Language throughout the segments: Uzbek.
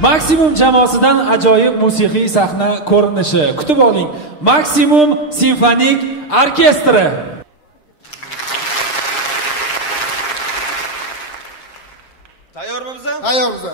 Maksimum jamoasidan ajoyib musiqiy sahna ko'rinishi. Kutib oling. Maksimum simfonik orkestri. Tayyormisiz? Tayyormiz.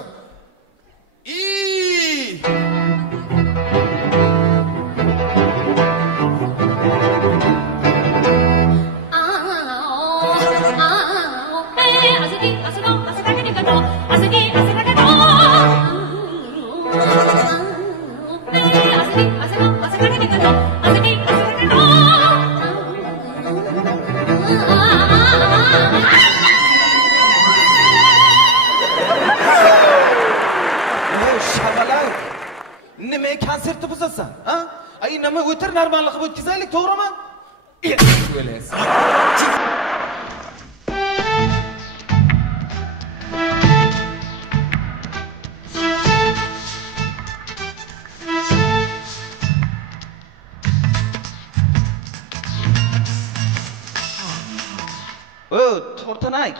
Nima konsertni buzasan? Ha? Ay nima o'tir normallik qilib o'tkazaylik, to'g'rimi? O'ylaysiz. To'rtanay.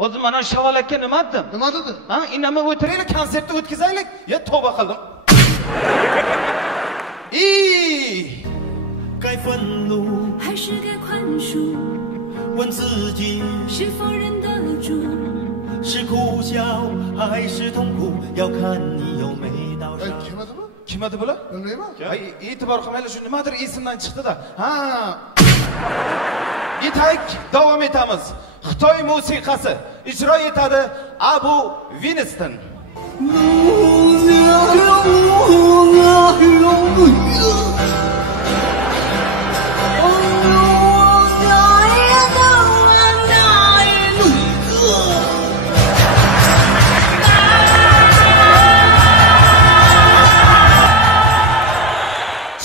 Hozir mana shavalakka nima dedim? Nima dedi? Ha, inama o'tiraylik, konsertni o'tkazaylik. Ya tavba qildim. 该愤怒还是该宽恕？问自己是否忍得住？是苦笑还是痛苦？要看你有没到上。Kim edi bular? Bilmayman. Ay, e'tibor qilmaylar, shu nimadir esimdan chiqdi-da. Ha. Yetak, davom etamiz. Xitoy musiqasi ijro etadi Abu Winston.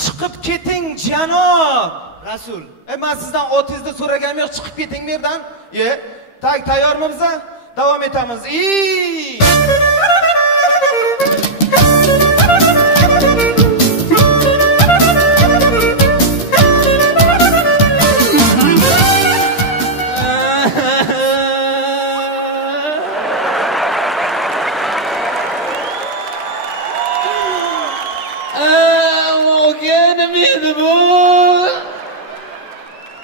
Chiqib keting janob Rasul. Men sizdan otingizni so'raganim yo'q, chiqib keting bu yerdan. Tayyormisiz? Davom etamiz.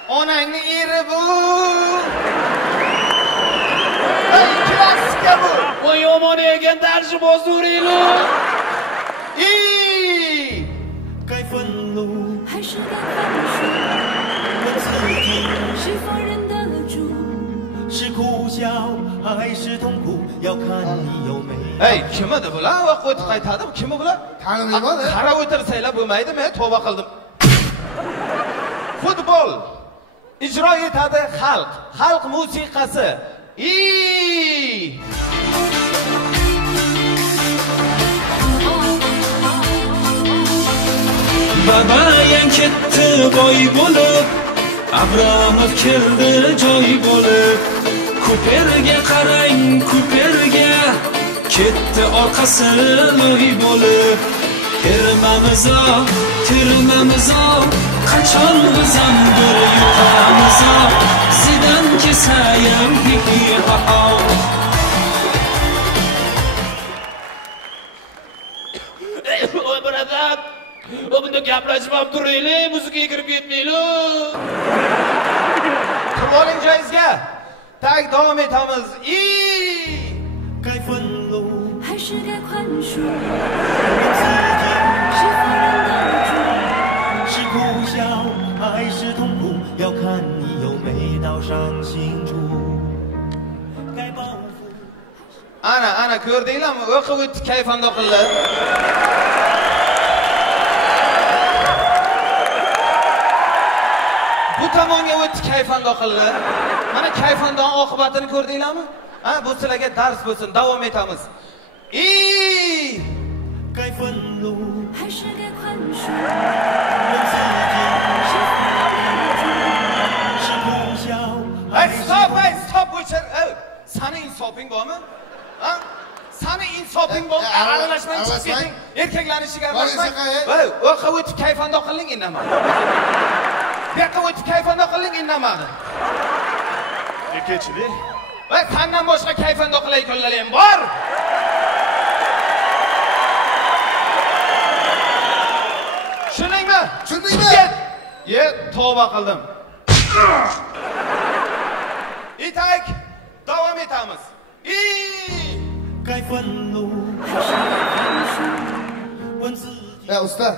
Onangni eri bu. Ay, klassika bu. Voy yomon ekan darshi bozuringlar. 该愤怒还是该宽恕？问自己是否忍得住？是苦笑还是痛苦？要看你有没。Ey, kim edi bular? Vaqt o'tib qaytadi. Kim bular? Tanimayman. Qara o'tirsanglar bo'lmaydi, men tavba qildim. Futbol ijro etadi xalq musiqasi. Babayang ketdi boy bo'lib, Abramov keldi joy bo'lib. Kuperga qarang, kuperga ketdi orqasi loy bo'lib. Termamiz qachon bizam bir yuqamiz. Zidan kesayam piki ha. Oy brother, bunda gaplashmab turaylik, musiqaga kirib ketmaylik. Turib oling joyingizga. Davom etamiz. 该愤怒还是该宽恕？问自己是否忍得住？是苦笑还是痛苦？要看你有没到伤心处。该报复。Ana ko'rdinglarmi? O'qib o'tib kayfando qildi. Bu tomonga o'tib kayfando qildi. Mana kayfandon oqibatini ko'rdinglarmi? Ha, bu sizlarga dars bo'lsin. Davom etamiz. 该愤怒还是该宽恕？问自己是否忍得住？是苦笑还是痛苦？ Stop o'chir. Sani insofing bormi? Ha? Sani insofing bormi? Aralashmang, chiqib keting. Erkaklarning ishiga aralashmang. O'qib o'tib kayfando qiling indamadi. Bu yoqqa o'tib kayfando qiling indamadi. Kechiri. Va sendan boshqa kayfando qilayotganlar ham bor. Tushundingmi? Tavba qildim. İtak, devam etamiz. Ya usta.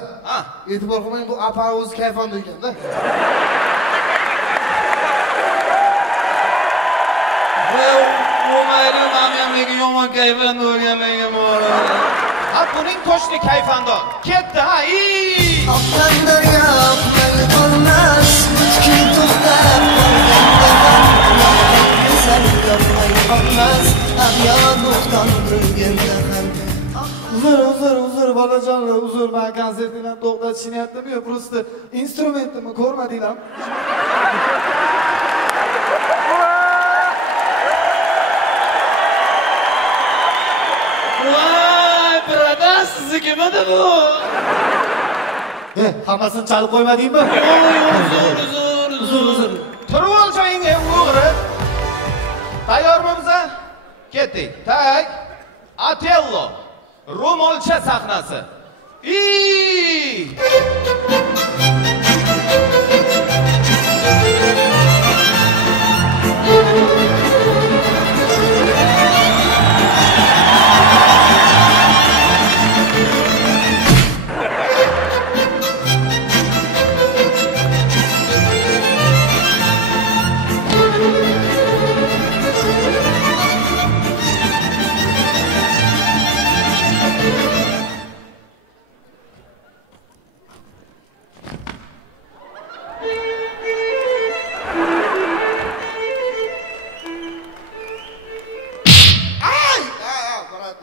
E'tibor qilmang, bu apa o'zi kayfon ekanda. Mayli, menga yomon kayfon o'rganmagan bo'lar. Buning qo'shni kayfondor. Ketdi, ha. Oqlanlarga oqlay olmas, kim to'xtab Uzr, bolajonlar, uzr, men konsertni to'xtatishyaptimi-yo, просто instrumentimni ko'rmadinglarmi? Voy, birodar, sizniki nima bu? Hammasini chalib qo'ymadingmi? Uzr. Turib ol joyingga, o'g'ri. Tayyormisiz? Ketdik. Tak. Otello. Ro'molcha sahnasi.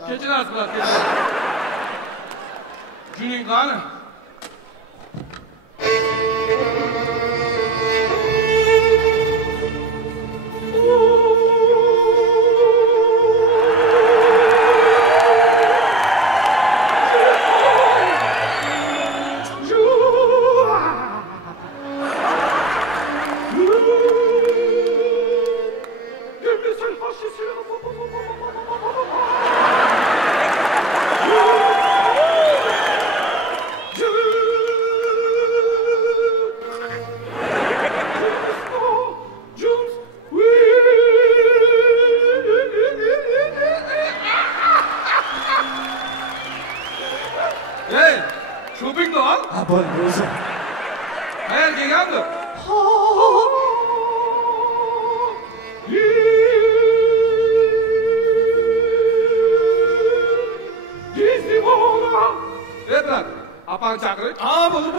Kechirasiz, bilan. Juning qani? Apang chaqirib? Bo'ldi.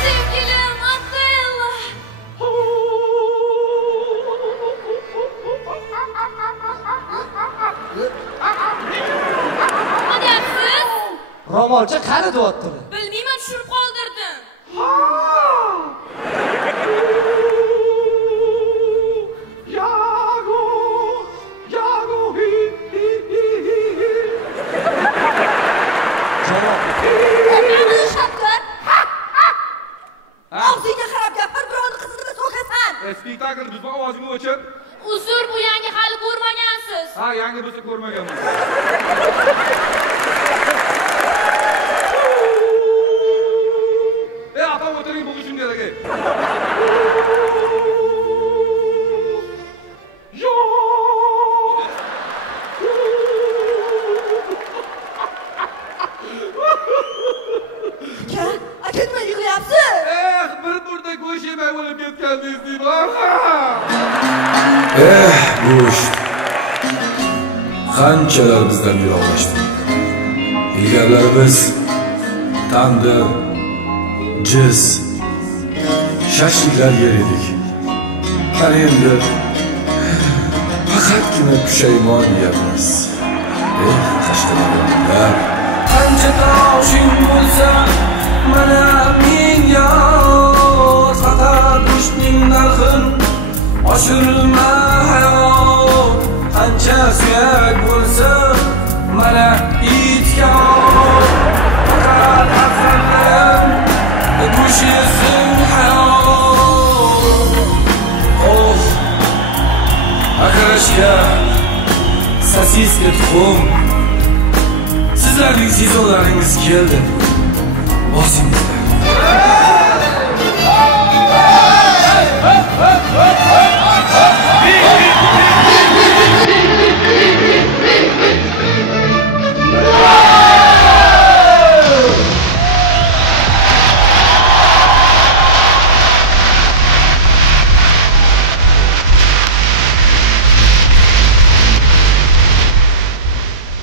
Sevgilim Otello. Nima deyapsiz? Ro'molcha qani deyapti. Bilmayman, tushirib qoldirdim. Spektakl biz ovozingni o'chir. Uzr, bu yangi hali ko'rmagansiz. Ha, yangi bo'lsa ko'rmaganman. Apa o'tiring, bu ishim kerak. Go'sht. Qanchalar bizdan yiroqlashdi. Ilgarilarimiz tandir, jiz, shashliklar yer edik. Qani endi faqatgina pushaymon yeyapmiz. Qashqadaryoliklar. Qancha toshing bo'lsa, mana ming yoz, faqat go'shtning narxin oshirma hayot. Qancha suyak bo'lsa, mana itga faqat aqldan go'sht yesin hayot. Akarashga rossiyskiy tuxum. Sizlarning sizonlaringiz keldi. Bosingizlar.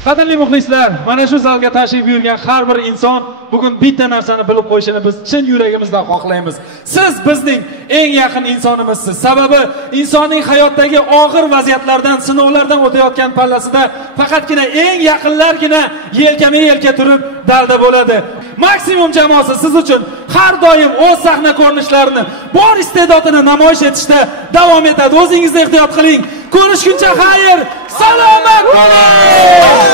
Qadrli muxlislar, mana shu zalga tashrif buyurgan har bir inson bugun bitta narsani bilib qo'yishini biz chin yuragimizdan xohlaymiz. Siz bizning eng yaqin insonimizsiz. Sababi insonning hayotdagi og'ir vaziyatlardan, sinovlardan o'tayotgan pallasida faqatgina eng yaqinlargina yelkama-yelka turib dalda bo'ladi. Maksimum jamoasi siz uchun har doim o'z sahna ko'rinishlarini, bor iste'dodini namoyish etishda davom etadi. O'zingizni ehtiyot qiling. Ko'rishguncha xayr, salomat bo'ling.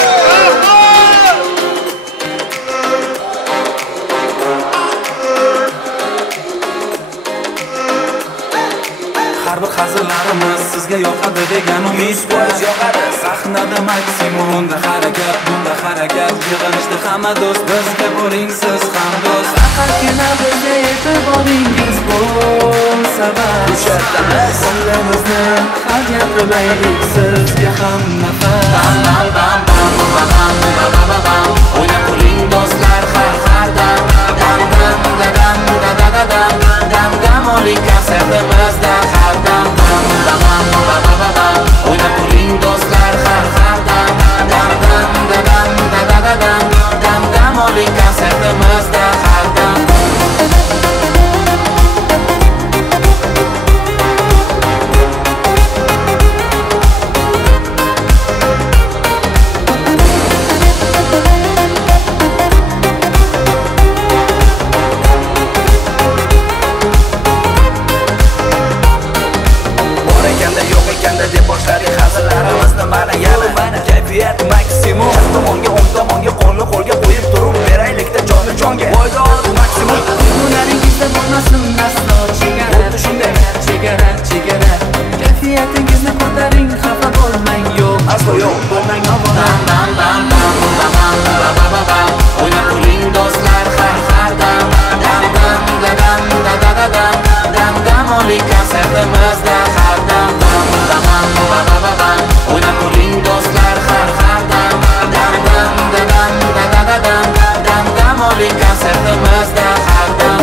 Har bir hazillarimiz sizga yoqadi degan umid bois yoqadi. Sahnada maksimum unda harakat, yig'ilishda hamma do'st, bizga bo'ling siz ham do'st. Faqatgina bizga e'tiboringiz bo'lsa bas. O'shatamiz qo'limizni hadya qilaylik sizga ham nafas. Bam bam bam bam bam bam bam bam. O'ynab qo'ying do'stlar har dam. Dam dam dam dam dam dam dam oling konsertimizda har dam. O'ynab qo'ying do'stlar har dam. Dam dam dam dam oling konsertimizda har dam. deb boshladik hazillarimizni mana yana kayfiyat maksimum tomonga o'ng tomonga qo'lni qo'lga qo'yib turib beraylikda jonni jonga foyda olib maksimum kunlaringizda bo'lmasin aslo chegara kayfiyatingizni ko'taring xafa bo'lmang yo'q aslo yo'q bo'lmang bam bam bam bam bam bam bam o'ynab qo'ying do'stlar har dam dam oling konsertimizda har dam o'ynab qo'ying do'stlar har dam dam oling konsertimizda har dam.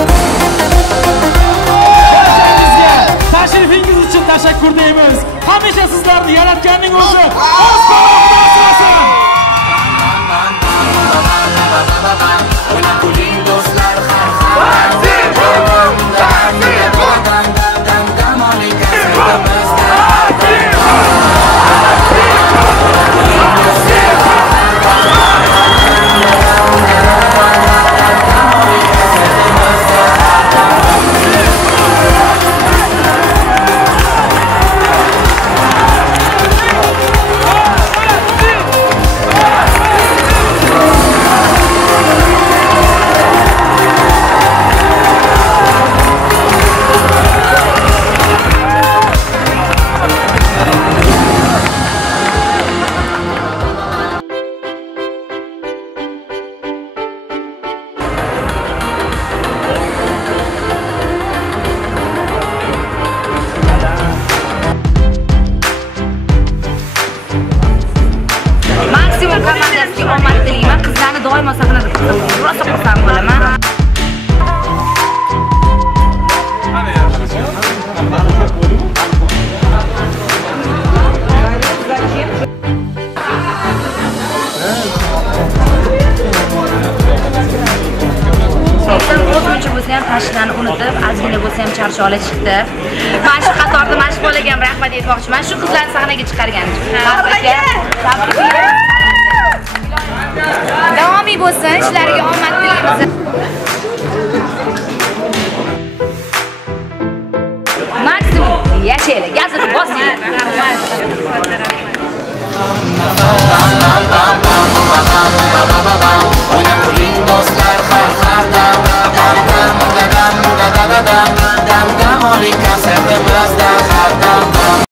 Tashrifingiz uchun tashakkur deymiz. Hamisha sizlarni yaratganning o'zi o'z qo'lida asrasin. O'ynab qo'ying do'stlar har dam oling konsertimizda doimo sahnada rosa xursand bo'laman. O'zimcha bo'lsa ham tashqani unutib, ozgina bo'lsa ham charchoqli chiqdi. Men shu qatorda mashq bo'lgan rahmat aytmoqchiman. Shu qizlarni sahnaga chiqarganim uchun. Davomiy bo'lsin, ishlariga omad tilaymiz. Maksimum yashaylik, gazini bosing.